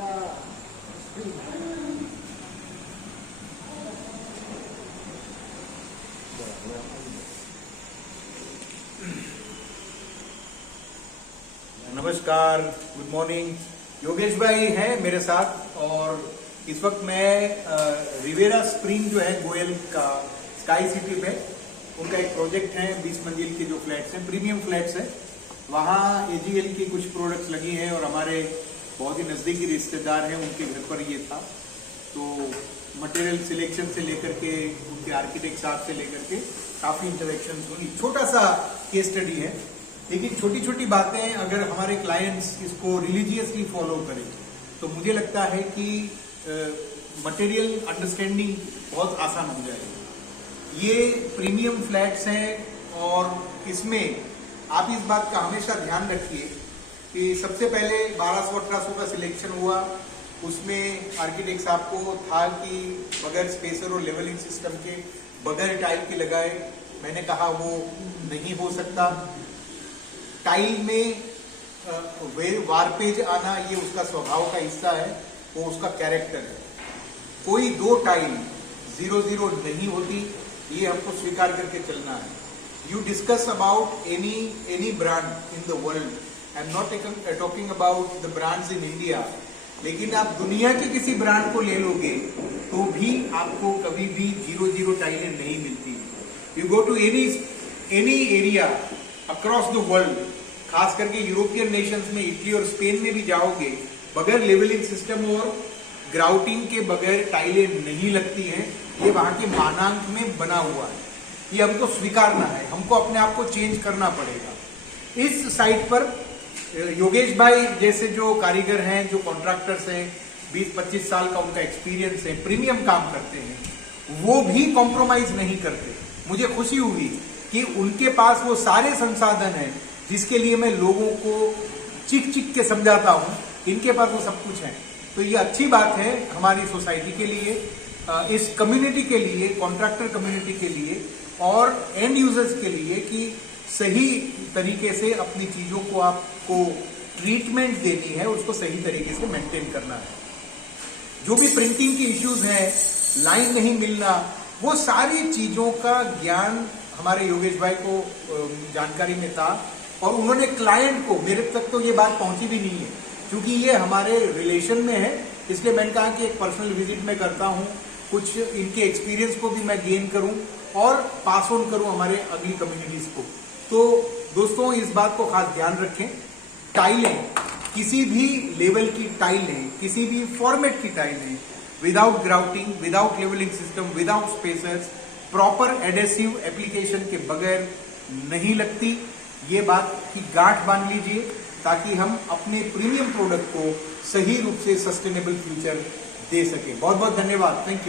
नमस्कार, good morning. Yogesh भाई हैं मेरे साथ और इस वक्त मैं रिवेरा स्प्रिंग जो है गोयल का स्काई सिटी में उनका एक प्रोजेक्ट है। 20 मंजिल के जो फ्लैट्स हैं, प्रीमियम फ्लैट्स हैं, वहाँ एजीएल की कुछ प्रोडक्ट्स लगी हैं और हमारे बहुत ही नज़दीकी रिश्तेदार हैं, उनके घर पर ये था। तो मटेरियल सिलेक्शन से लेकर के उनके आर्किटेक्ट साहब से लेकर के काफ़ी इंटरेक्शन हुई। छोटा सा केस स्टडी है, लेकिन छोटी छोटी बातें अगर हमारे क्लाइंट्स इसको रिलीजियसली फॉलो करें तो मुझे लगता है कि मटेरियल अंडरस्टैंडिंग बहुत आसान हो जाएगी। ये प्रीमियम फ्लैट्स हैं और इसमें आप इस बात का हमेशा ध्यान रखिए कि सबसे पहले 1200-1800 का सिलेक्शन हुआ। उसमें आर्किटेक्ट साहब को था कि बगैर स्पेसर और लेवलिंग सिस्टम के, बगैर टाइल के लगाए। मैंने कहा वो नहीं हो सकता। टाइल में वारपेज आना ये उसका स्वभाव का हिस्सा है, वो उसका कैरेक्टर है। कोई दो टाइल 0-0 नहीं होती, ये हमको स्वीकार करके चलना है। You discuss about any brand in the world, I am not talking about the brands in India, लेकिन आप दुनिया के किसी ब्रांड को ले लोगे तो भी आपको कभी भी 0-0 टाइलें नहीं मिलती। You go to any area across the world, खास करके यूरोपियन नेशंस में, इटली और स्पेन में भी जाओगे, बगैर लेवलिंग सिस्टम और ग्राउटिंग के बगैर टाइलें नहीं लगती हैं। ये वहां के मानांक में बना हुआ है, ये हमको स्वीकारना है, हमको अपने आप को चेंज करना पड़ेगा। इस साइट पर योगेश भाई जैसे जो कारीगर हैं, जो कॉन्ट्रैक्टर्स हैं, 20-25 साल का उनका एक्सपीरियंस है, प्रीमियम काम करते हैं, वो भी कॉम्प्रोमाइज नहीं करते। मुझे खुशी हुई कि उनके पास वो सारे संसाधन हैं जिसके लिए मैं लोगों को चिक के समझाता हूँ, इनके पास वो सब कुछ है। तो ये अच्छी बात है हमारी सोसाइटी के लिए, इस कम्युनिटी के लिए, कॉन्ट्रैक्टर कम्युनिटी के लिए और एंड यूजर्स के लिए कि सही तरीके से अपनी चीजों को आपको ट्रीटमेंट देनी है, उसको सही तरीके से मेंटेन करना है। जो भी प्रिंटिंग की इश्यूज हैं, लाइन नहीं मिलना, वो सारी चीजों का ज्ञान हमारे योगेश भाई को जानकारी में था और उन्होंने क्लाइंट को, मेरे तक तो ये बात पहुंची भी नहीं है क्योंकि ये हमारे रिलेशन में है, इसलिए मैंने कहा कि एक पर्सनल विजिट मैं करता हूँ, कुछ इनके एक्सपीरियंस को भी मैं गेन करूँ और पास ऑन करूँ हमारे अगली कम्युनिटीज को। तो दोस्तों इस बात को खास ध्यान रखें, टाइलें, किसी भी लेवल की टाइलें, किसी भी फॉर्मेट की टाइलें without grouting, without levelling system, without spacers, proper adhesive application के बगैर नहीं लगती। ये बात की गांठ बांध लीजिए ताकि हम अपने प्रीमियम प्रोडक्ट को सही रूप से सस्टेनेबल फ्यूचर दे सकें। बहुत बहुत धन्यवाद, थैंक यू।